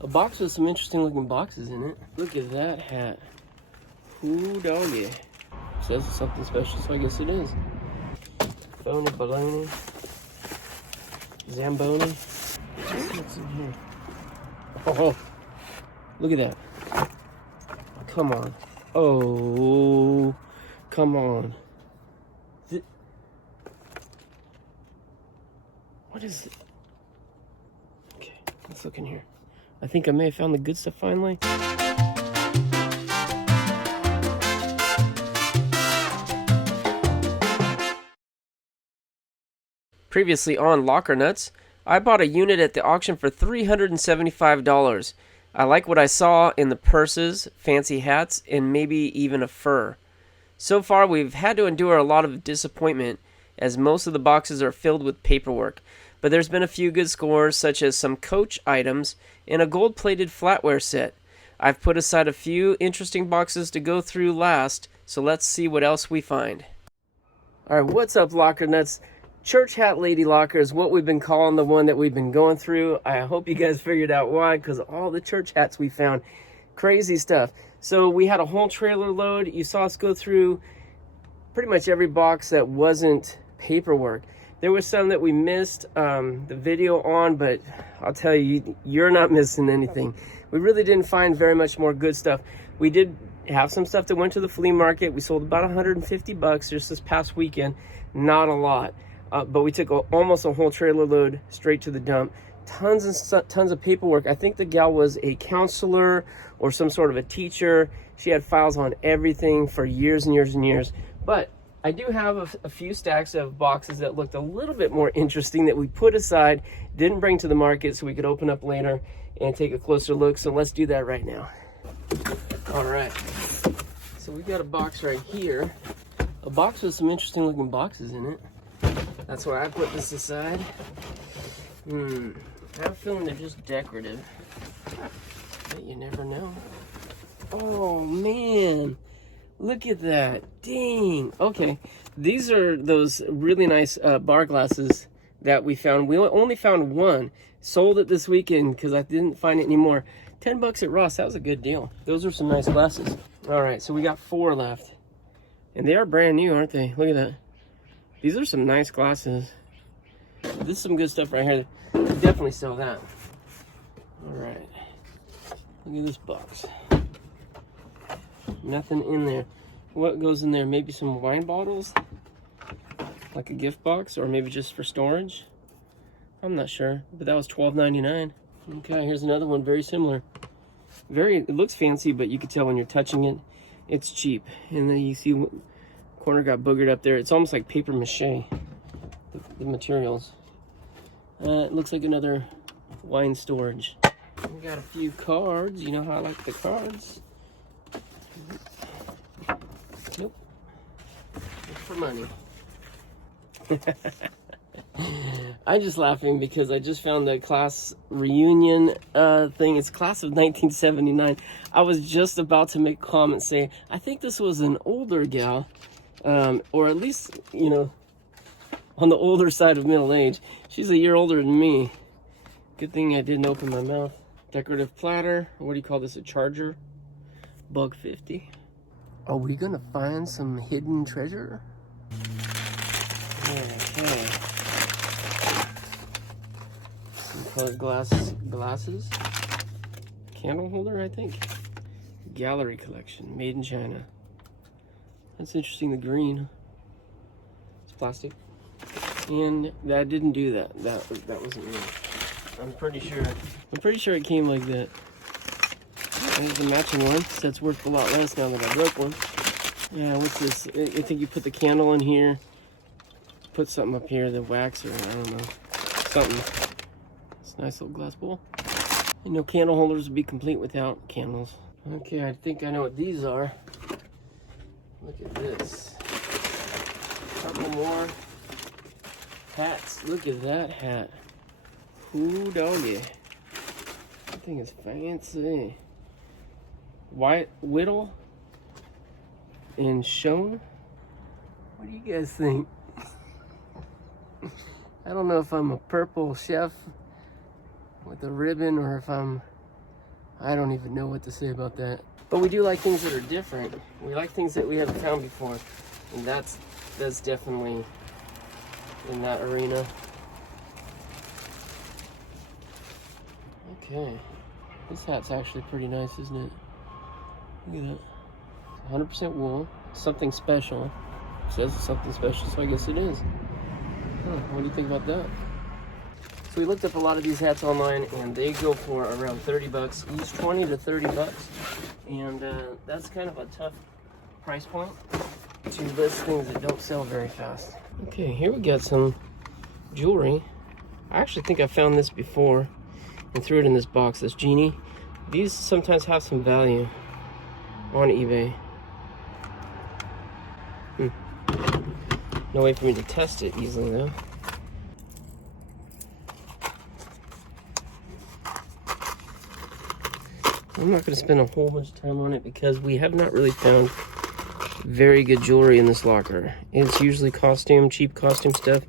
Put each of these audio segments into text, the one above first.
A box with some interesting looking boxes in it. Look at that hat. Ooh, doggy. It says it's something special, so I guess it is. Phony baloney. Zamboni. What's in here? Oh, look at that. Come on. Oh, come on. What is it? Okay, let's look in here. I think I may have found the good stuff finally. Previously on Lockernuts, I bought a unit at the auction for $375. I like what I saw in the purses, fancy hats, and maybe even a fur. So far, we've had to endure a lot of disappointment as most of the boxes are filled with paperwork. But there's been a few good scores, such as some Coach items and a gold-plated flatware set. I've put aside a few interesting boxes to go through last, so let's see what else we find. Alright, what's up, Lockernuts? Church hat lady locker is what we've been calling the one that we've been going through. I hope you guys figured out why, because all the church hats we found. Crazy stuff. So we had a whole trailer load. You saw us go through pretty much every box that wasn't paperwork. There was some that we missed the video on, but I'll tell you, you're not missing anything. We really didn't find very much more good stuff. We did have some stuff that went to the flea market. We sold about 150 bucks just this past weekend. Not a lot. But we took almost a whole trailer load straight to the dump. Tons of paperwork. I think the gal was a counselor or some sort of a teacher. She had files on everything for years and years and years. But I do have a few stacks of boxes that looked a little bit more interesting that we put aside, didn't bring to the market, so we could open up later and take a closer look. So let's do that right now. All right. So we got a box right here. A box with some interesting looking boxes in it. That's why I put this aside. I have a feeling they're just decorative, but you never know. Oh man, look at that. Dang. Okay, these are those really nice bar glasses that we found. We only found one. Sold it this weekend because I didn't find it anymore. 10 bucks at Ross. That was a good deal. Those are some nice glasses. All right, so we got 4 left, and they are brand new, aren't they? Look at that. These are some nice glasses. This is some good stuff right here. Definitely sell that. All right. Look at this box. Nothing in there. What goes in there? Maybe some wine bottles? Like a gift box, or maybe just for storage? I'm not sure, but that was $12.99. Okay, here's another one, very similar. It looks fancy, but you can tell when you're touching it, it's cheap. And then you see corner got boogered up there. It's almost like paper mache, the materials. It looks like another wine storage. We got a few cards. You know how I like the cards. Nope. It's for money. I'm just laughing because I just found the class reunion thing. It's class of 1979. I was just about to make a comment saying, I think this was an older gal. Or at least, you know, on the older side of middle age. She's a year older than me. Good thing I didn't open my mouth. Decorative platter. What do you call this? A charger? Bug 50. Are we gonna find some hidden treasure? Okay. Some colored glasses. Candle holder, I think. Gallery collection. Made in China. That's interesting, the green. It's plastic. And that didn't do that. That wasn't me. I'm pretty sure it came like that. There's a matching one. So that's worth a lot less now that I broke one. Yeah, what's this? I think you put the candle in here. Put something up here, the wax, or I don't know. Something. It's a nice little glass bowl. You know, candle holders would be complete without candles. Okay, I think I know what these are. Look at this. Couple more hats. Look at that hat. Ooh, doggy. That thing is fancy. White Whittle and Shone. What do you guys think? I don't know if I'm a purple chef with a ribbon or if I'm I don't even know what to say about that. But we do like things that are different. We like things that we haven't found before. And that's definitely in that arena. Okay. This hat's actually pretty nice, isn't it? Look at that. It's 100% wool. Something special. It says it's something special, so I guess it is. Huh, what do you think about that? So we looked up a lot of these hats online, and they go for around 30 bucks each, 20 to 30 bucks. And that's kind of a tough price point to list things that don't sell very fast. Okay, here we got some jewelry. I actually think I found this before and threw it in this box, this genie. These sometimes have some value on eBay. No way for me to test it easily though. I'm not going to spend a whole bunch of time on it because we have not really found very good jewelry in this locker. It's usually costume, cheap costume stuff,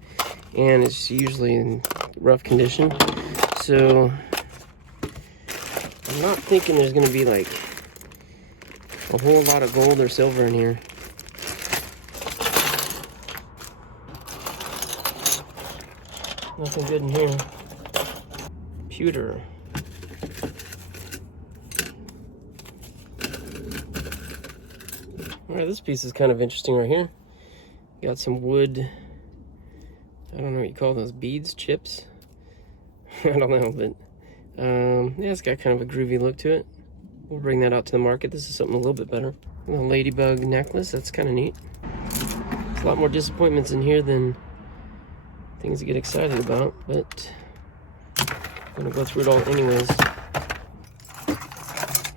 and it's usually in rough condition. So I'm not thinking there's going to be like a whole lot of gold or silver in here. Nothing good in here. Pewter. Alright, this piece is kind of interesting right here. Got some wood, I don't know what you call those, beads, chips? I don't know, but yeah, it's got kind of a groovy look to it. We'll bring that out to the market. This is something a little bit better. A ladybug necklace, that's kind of neat. There's a lot more disappointments in here than things to get excited about, but I'm gonna go through it all anyways.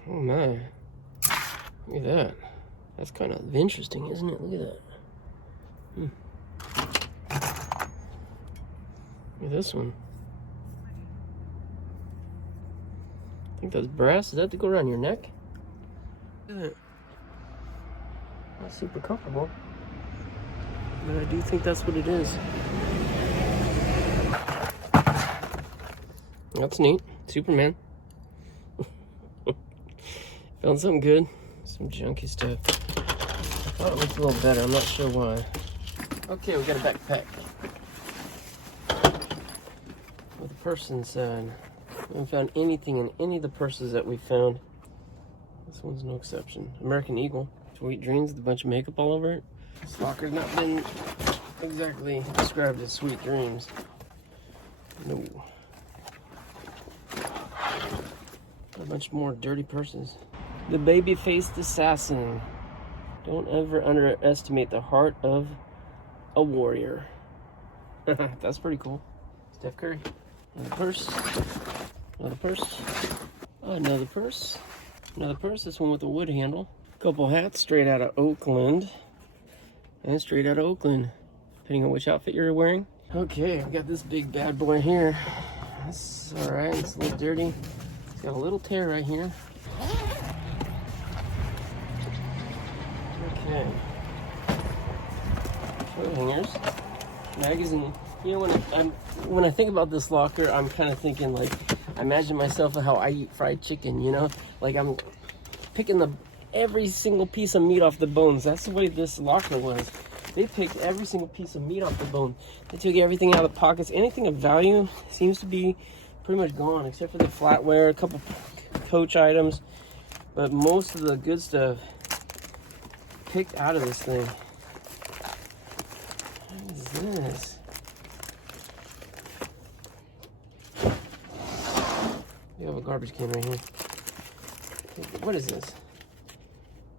Oh my, look at that. That's kind of interesting, isn't it? Look at that. Look at this one. I think that's brass. Is that to go around your neck? Look at that. Not super comfortable, but I do think that's what it is. That's neat. Superman. Found something good. Some junky stuff. I thought it looked a little better. I'm not sure why. Okay, we got a backpack with a purse inside. We haven't found anything in any of the purses that we found. This one's no exception. American Eagle. Sweet Dreams with a bunch of makeup all over it. This locker's not been exactly described as Sweet Dreams. No. A bunch more dirty purses. The baby-faced assassin. Don't ever underestimate the heart of a warrior. That's pretty cool. Steph Curry. Another purse. Another purse. Another purse. Another purse. This one with a wood handle. Couple hats straight out of Oakland. And straight out of Oakland. Depending on which outfit you're wearing. Okay, I've got this big bad boy here. That's alright. It's a little dirty. It's got a little tear right here. Okay. Coat hangers. Magazine. You know, when I think about this locker, I'm kind of thinking like, I imagine myself how I eat fried chicken, you know? Like I'm picking every single piece of meat off the bones. That's the way this locker was. They picked every single piece of meat off the bone. They took everything out of the pockets. Anything of value seems to be pretty much gone, except for the flatware, a couple Coach items. But most of the good stuff picked out of this thing. What is this? You have a garbage can right here. What is this?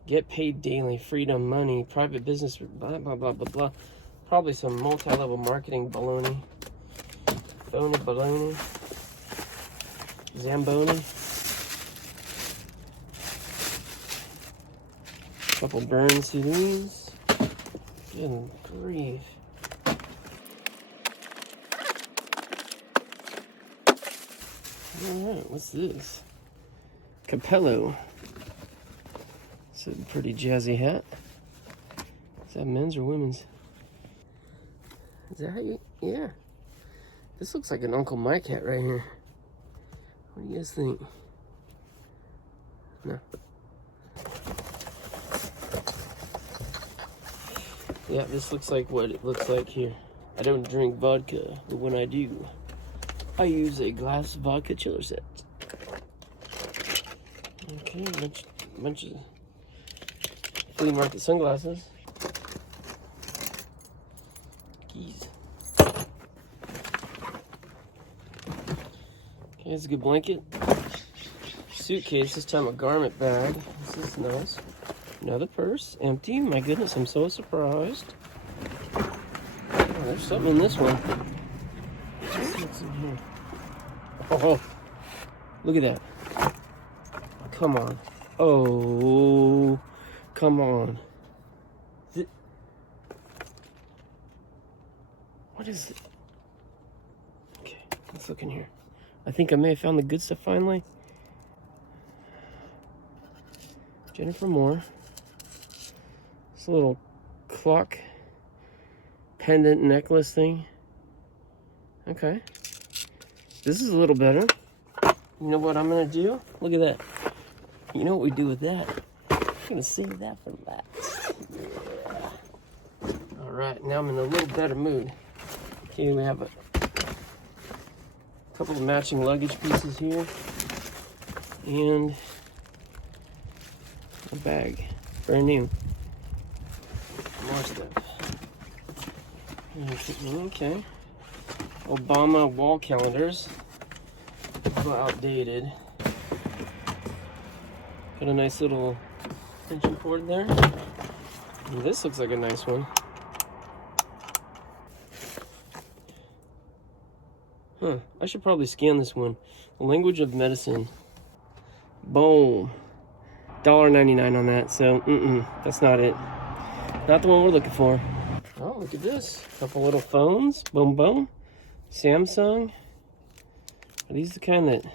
Get paid daily, freedom, money, private business, blah, blah, blah, blah, blah. Probably some multi-level marketing baloney. Phony baloney. Zamboni. Couple burn CDs. Good grief. Alright, what's this? Capello. It's a pretty jazzy hat. Is that men's or women's? Is that how you... Yeah. This looks like an Uncle Mike hat right here. What do you guys think? No. Yeah, this looks like what it looks like here. I don't drink vodka, but when I do, I use a glass vodka chiller set. Okay, bunch of flea market sunglasses. Keys. Okay, it's a good blanket. Suitcase, this time a garment bag. This is nice. Another purse, empty. My goodness, I'm so surprised. Oh, there's something in this one. What's in here? Oh, look at that. Come on. Oh, come on. What is it? Okay, let's look in here. I think I may have found the good stuff finally. Jennifer Moore. It's a little clock pendant necklace thing. Okay. This is a little better. You know what I'm gonna do? Look at that. You know what we do with that? I'm gonna save that for last. Yeah. All right, now I'm in a little better mood. Okay, we have a couple of matching luggage pieces here. And a bag, brand new. More stuff. Okay. Obama wall calendars. A little outdated. Got a nice little extension cord there. And this looks like a nice one. Huh. I should probably scan this one. The language of medicine. Boom. $1.99 on that, so that's not it. Not the one we're looking for. Oh, look at this. A couple little phones. Boom, boom. Samsung. Are these the kind that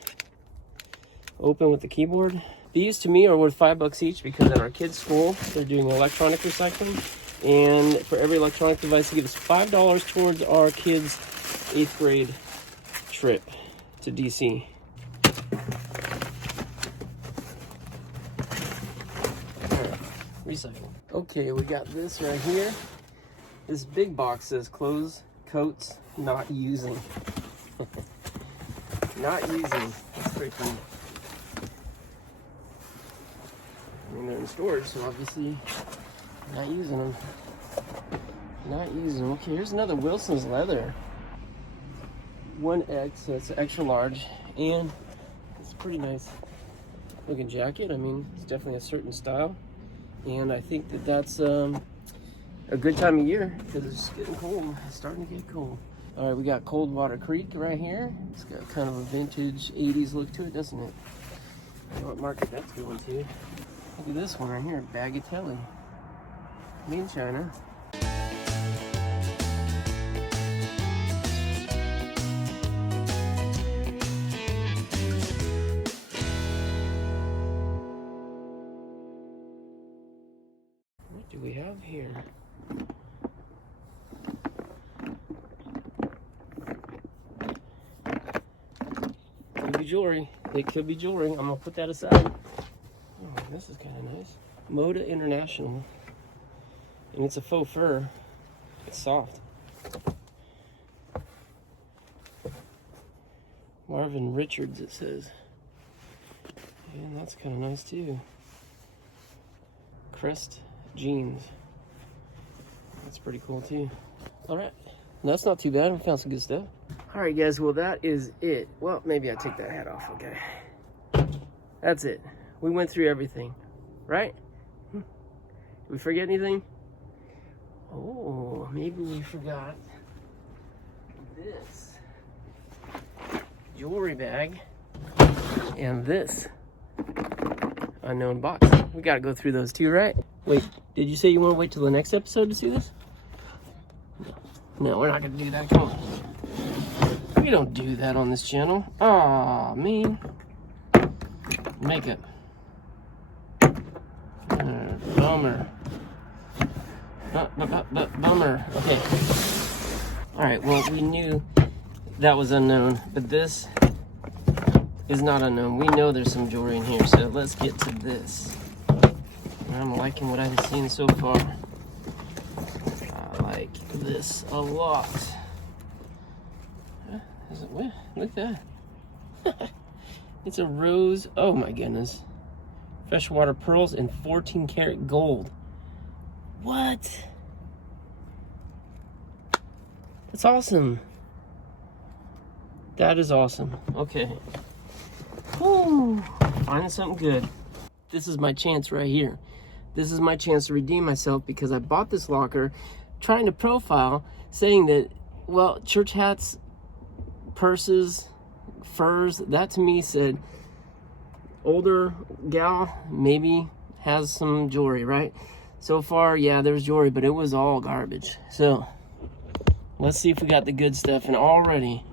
open with the keyboard? These to me are worth $5 each because at our kids' school, they're doing electronic recycling. And for every electronic device, they give us $5 towards our kids' 8th grade trip to DC. Recycle. Okay, we got this right here. This big box says clothes, coats, not using. Not using. That's pretty cool. I mean, they're in storage, so obviously not using them. Not using them. Okay, here's another Wilson's leather. 1X, so it's extra large, and it's a pretty nice looking jacket. I mean, it's definitely a certain style. And I think that that's a good time of year because it's getting cold. It's starting to get cold. All right, we got Coldwater Creek right here. It's got kind of a vintage 80s look to it, doesn't it? I don't know what market that's going to. Look at this one right here, Bagatelle. Made in China. What do we have here? Could be jewelry. It could be jewelry. I'm gonna put that aside. Oh, this is kind of nice. Moda International. And it's a faux fur. It's soft. Marvin Richards, it says. And that's kind of nice too. Crest jeans. That's pretty cool too. All right, that's not too bad. We found some good stuff. All right, guys. Well, that is it. Well, maybe I take that hat off. Okay. That's it. We went through everything, right? Did we forget anything? Oh, maybe we forgot this jewelry bag and this unknown box. We gotta go through those too, right? Wait, did you say you want to wait till the next episode to see this? No, we're not gonna do that. Come on. We don't do that on this channel. Aw, man. Makeup. Bummer. Bummer. Okay. Alright, well, we knew that was unknown, but this is not unknown. We know there's some jewelry in here, so let's get to this. I'm liking what I've seen so far. I like this a lot. Is it, what? Look at that. It's a rose. Oh my goodness. Freshwater Pearls and 14 karat gold. What? That's awesome. That is awesome. Okay. Whew. Finding something good. This is my chance right here. This is my chance to redeem myself because I bought this locker trying to profile, saying that, well, church hats, purses, furs, that to me said older gal maybe has some jewelry, right? So far, yeah, there's jewelry, but it was all garbage. So let's see if we got the good stuff. And already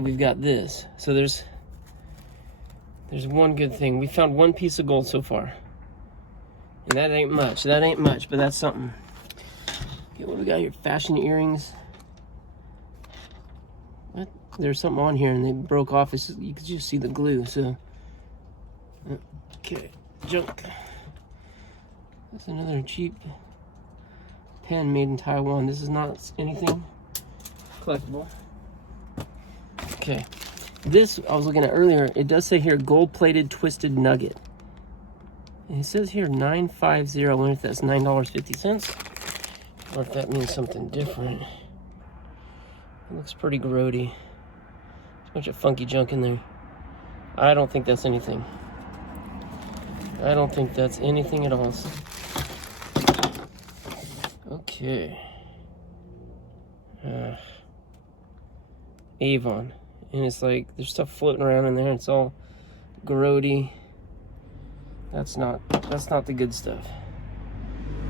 we've got this. So there's one good thing. We found one piece of gold so far. And that ain't much. That ain't much, but that's something. Okay, what we got here? Fashion earrings. What? There's something on here and they broke off. You could just see the glue, so. Okay, junk. That's another cheap pen made in Taiwan. This is not anything collectible. Okay, this I was looking at earlier. It does say here gold-plated twisted nugget. And it says here $9.50. I wonder if that's $9.50, or if that means something different. It looks pretty grody. There's a bunch of funky junk in there. I don't think that's anything. I don't think that's anything at all. Okay. Avon. And it's like, there's stuff floating around in there. It's all grody. That's not the good stuff.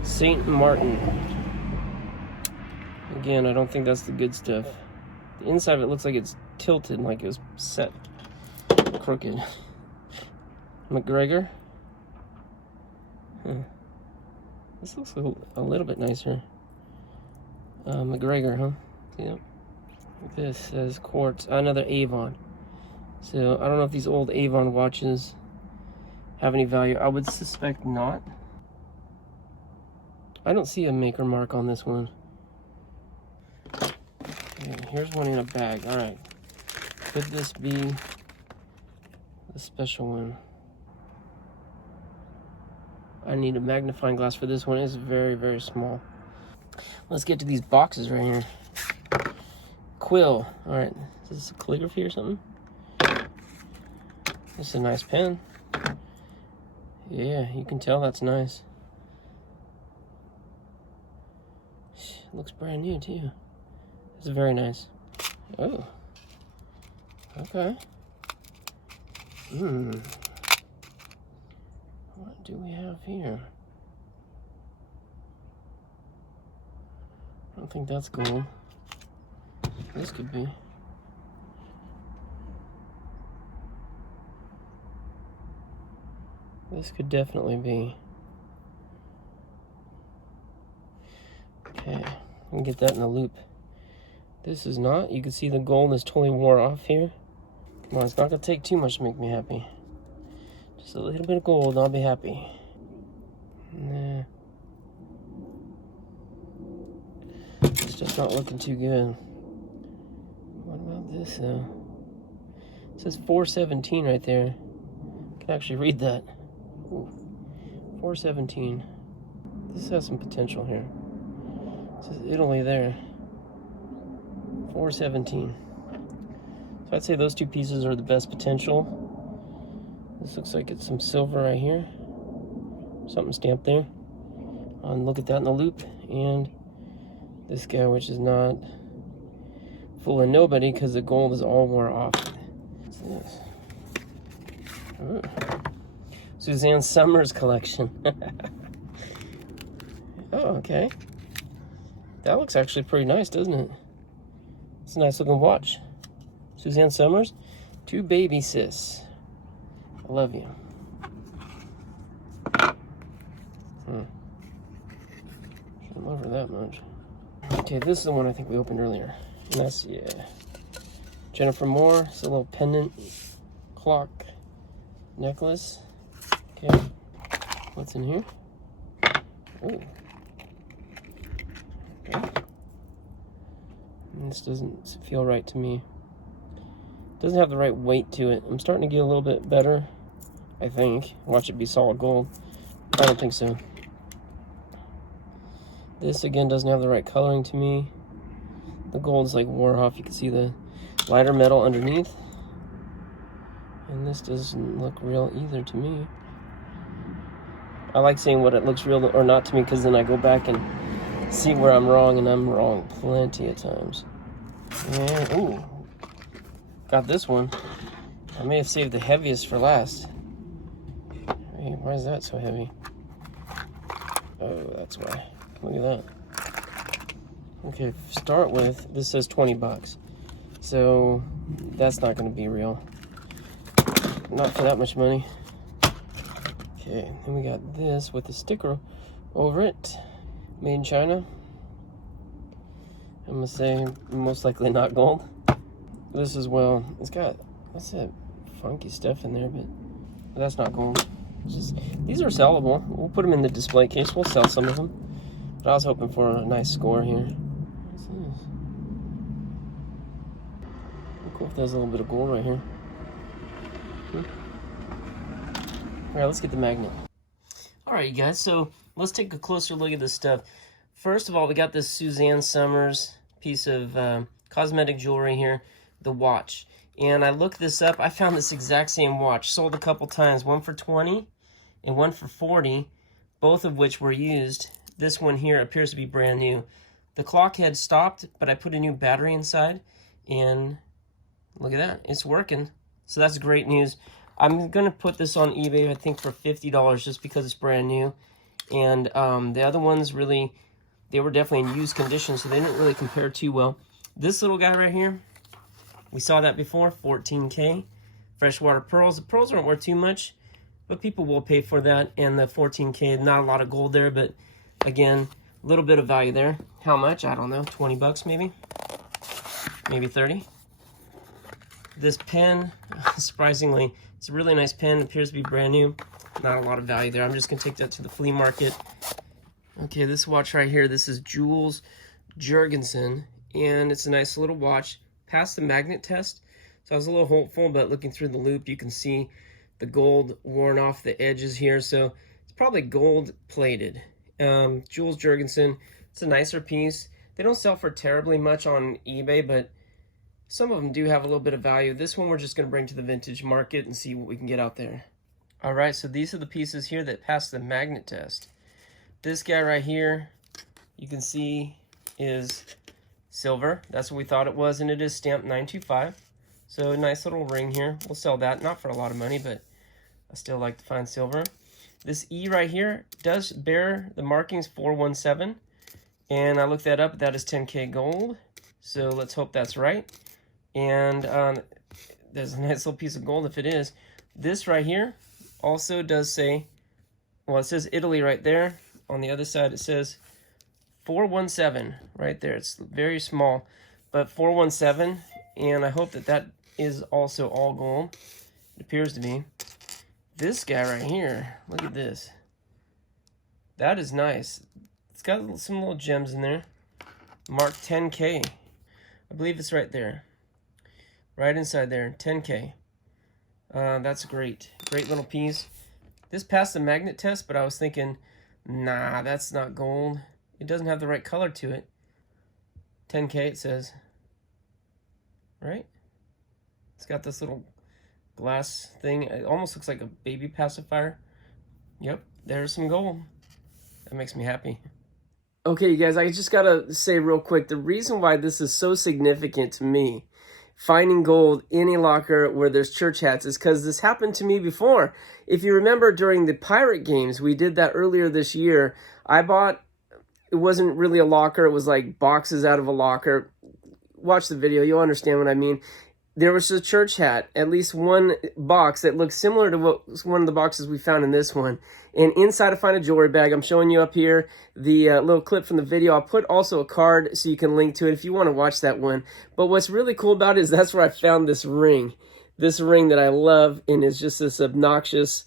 St. Martin. Again, I don't think that's the good stuff. The inside of it looks like it's tilted, like it was set crooked. McGregor. This looks a little bit nicer. McGregor, huh? Yep. This says quartz. Another Avon. So I don't know if these old Avon watches have any value. I would suspect not. I don't see a maker mark on this one. Okay, here's one in a bag. All right. Could this be a special one? I need a magnifying glass for this one. It's very, very small. Let's get to these boxes right here. Quill. All right. Is this a calligraphy or something? This is a nice pen. Yeah, you can tell that's nice. It looks brand new too. It's very nice. Oh. Okay. What do we have here? I don't think that's gold. This could be. This could definitely be. Okay, we can get that in the loop. This is not. You can see the gold is totally wore off here. Come on, it's not gonna take too much to make me happy. Just a little bit of gold, I'll be happy. Nah. It's just not looking too good. What about this though? It says 417 right there. I can actually read that. Ooh. 417. This has some potential here. It says Italy there. 417. So I'd say those two pieces are the best potential. This looks like it's some silver right here. Something stamped there. And look at that in the loop. And this guy, which is not fooling nobody because the gold is all wore off. What's this? Ooh. Suzanne Summers collection. Oh, okay. That looks actually pretty nice, doesn't it? It's a nice looking watch. Suzanne Summers, to baby sis. I love you. Shouldn't love her that much. Okay, this is the one I think we opened earlier. And that's, yeah. Jennifer Moore. It's a little pendant. clock necklace. Okay, what's in here? Oh. Okay. This doesn't feel right to me. Doesn't have the right weight to it. I'm starting to get a little bit better, I think. Watch it be solid gold. I don't think so. This again doesn't have the right coloring to me. The gold's like wore off. You can see the lighter metal underneath. And this doesn't look real either to me. I like seeing what it looks real or not to me, because then I go back and see where I'm wrong, and I'm wrong plenty of times. Yeah, ooh. Got this one. I may have saved the heaviest for last. Hey, why is that so heavy? Oh, that's why. Look at that. Okay, start with, this says 20 bucks. So, that's not going to be real. Not for that much money. Okay, then we got this with the sticker over it. Made in China. I'm going to say most likely not gold. This as well. It's got, what's that funky stuff in there, but that's not gold. Just, these are sellable. We'll put them in the display case. We'll sell some of them. But I was hoping for a nice score here. What's this? Cool if there's a little bit of gold right here. Alright, let's get the magnet. Alright, you guys, so let's take a closer look at this stuff. First of all, we got this Suzanne Summers piece of cosmetic jewelry here, the watch. And I looked this up. I found this exact same watch, sold a couple times, one for 20 and one for 40, both of which were used. This one here appears to be brand new. The clock had stopped, but I put a new battery inside, and look at that, it's working. So that's great news. I'm going to put this on eBay, I think, for $50 just because it's brand new. And the other ones really, they were definitely in used condition, so they didn't really compare too well. This little guy right here, we saw that before, 14K. Freshwater Pearls. The pearls aren't worth too much, but people will pay for that. And the 14K, not a lot of gold there, but again, a little bit of value there. How much? I don't know, 20 bucks maybe? Maybe 30? This pen, surprisingly, it's a really nice pen. It appears to be brand new. Not a lot of value there. I'm just going to take that to the flea market. Okay, this watch right here, this is Jules Jurgensen, and it's a nice little watch. Passed the magnet test, so I was a little hopeful, but looking through the loop, you can see the gold worn off the edges here, so it's probably gold plated. Jules Jurgensen, it's a nicer piece. They don't sell for terribly much on eBay, but some of them do have a little bit of value. This one we're just going to bring to the vintage market and see what we can get out there. Alright, so these are the pieces here that passed the magnet test. This guy right here, you can see, is silver. That's what we thought it was, and it is stamped 925. So a nice little ring here. We'll sell that, not for a lot of money, but I still like to find silver. This E right here does bear the markings 417, and I looked that up. That is 10K gold, so let's hope that's right. And there's a nice little piece of gold if it is. This right here also does say, well, it says Italy right there. On the other side, it says 417 right there. It's very small, but 417, and I hope that that is also all gold. It appears to be. This guy right here, look at this. That is nice. It's got some little gems in there. Marked 10K. I believe it's right there. Right inside there, 10K. That's great. Great little piece. This passed the magnet test, but I was thinking, nah, that's not gold. It doesn't have the right color to it. 10K it says. Right? It's got this little glass thing. It almost looks like a baby pacifier. Yep, there's some gold. That makes me happy. Okay, you guys, I just gotta say real quick, the reason why this is so significant to me, finding gold in a locker where there's church hats, is because this happened to me before. If you remember during the Pirate games, we did that earlier this year. I bought, it wasn't really a locker, it was like boxes out of a locker. Watch the video, you'll understand what I mean. There was a church hat, at least one box that looked similar to what one of the boxes we found in this one. And inside I find a jewelry bag. I'm showing you up here the little clip from the video. I'll put also a card so you can link to it if you want to watch that one. But what's really cool about it is that's where I found this ring. this ring that I love, and is just this obnoxious,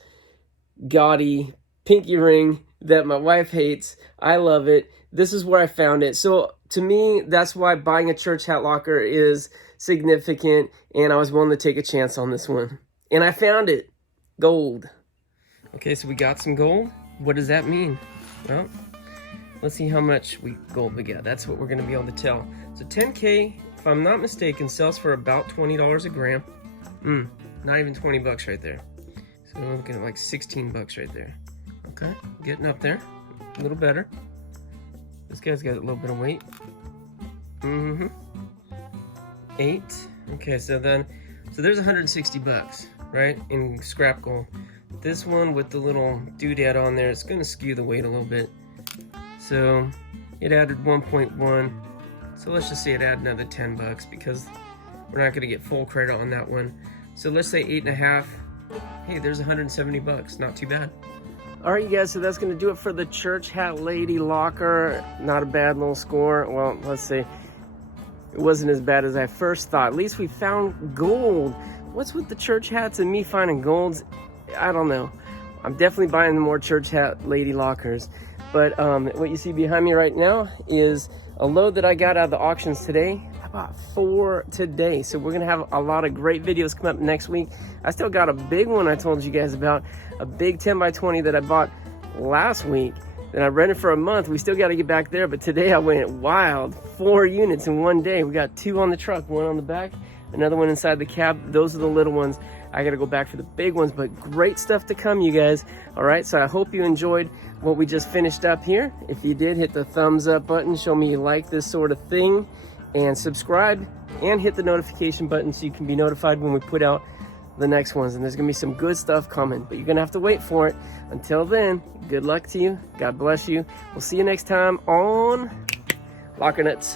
gaudy pinky ring that my wife hates. I love it. This is where I found it. So to me, that's why buying a church hat locker is significant, and I was willing to take a chance on this one. And I found it. Gold. Okay, so we got some gold. What does that mean? Well, let's see how much gold we got. That's what we're going to be able to tell. So 10K, if I'm not mistaken, sells for about $20 a gram. Not even 20 bucks right there. So we're looking at like 16 bucks right there. Okay, getting up there. A little better. This guy's got a little bit of weight. 8. Okay, so there's 160 bucks, right, in scrap gold. This one with the little doodad on there, it's going to skew the weight a little bit. So it added 1.1. So let's just say it added another 10 bucks because we're not going to get full credit on that one. So let's say 8.5. Hey, there's 170 bucks. Not too bad. All right, you guys, so that's going to do it for the church hat lady locker. Not a bad little score. Well, let's say it wasn't as bad as I first thought. At least we found gold. What's with the church hats and me finding golds? I don't know. I'm definitely buying more church hat lady lockers. But what you see behind me right now is a load that I got out of the auctions today. I bought 4 today. So we're going to have a lot of great videos come up next week. I still got a big one I told you guys about. A big 10x20 that I bought last week. Then I rented for a month. We still got to get back there. But today I went wild. 4 units in one day. We got 2 on the truck, 1 on the back, another one inside the cab. Those are the little ones. I got to go back for the big ones, but great stuff to come, you guys. All right, so I hope you enjoyed what we just finished up here. If you did, hit the thumbs up button. Show me you like this sort of thing. And subscribe and hit the notification button so you can be notified when we put out the next ones. And there's going to be some good stuff coming, but you're going to have to wait for it. Until then, good luck to you. God bless you. We'll see you next time on Lockernuts.